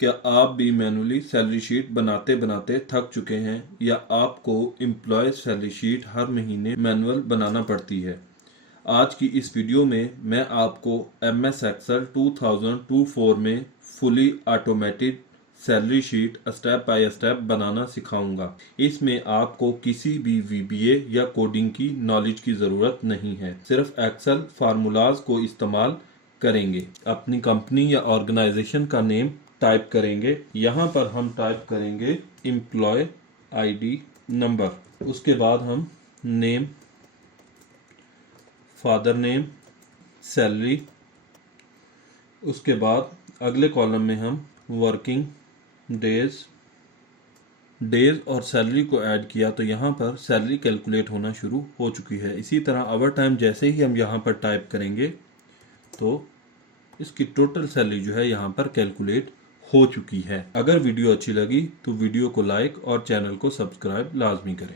क्या आप भी मैनुअली सैलरी शीट बनाते बनाते थक चुके हैं या आपको एम्प्लॉय सैलरी शीट हर महीने मैनुअल बनाना पड़ती है? आज की इस वीडियो में मैं आपको MS Excel 2024 में fully automated salary sheet step by step बनाना सिखाऊंगा। इसमें आपको किसी भी VBA या कोडिंग की नॉलेज की ज़रूरत नहीं है, सिर्फ एक्सेल फार्मूलाज को इस्तेमाल करेंगे। अपनी कंपनी या ऑर्गेनाइजेशन का नेम टाइप करेंगे। यहाँ पर हम टाइप करेंगे एम्प्लॉय ID नंबर। उसके बाद हम नेम, फादर नेम, सैलरी। उसके बाद अगले कॉलम में हम वर्किंग डेज और सैलरी को ऐड किया तो यहाँ पर सैलरी कैलकुलेट होना शुरू हो चुकी है। इसी तरह ओवर टाइम जैसे ही हम यहाँ पर टाइप करेंगे तो इसकी टोटल सैलरी जो है यहाँ पर कैलकुलेट हो चुकी है। अगर वीडियो अच्छी लगी तो वीडियो को लाइक और चैनल को सब्सक्राइब लाजमी करें।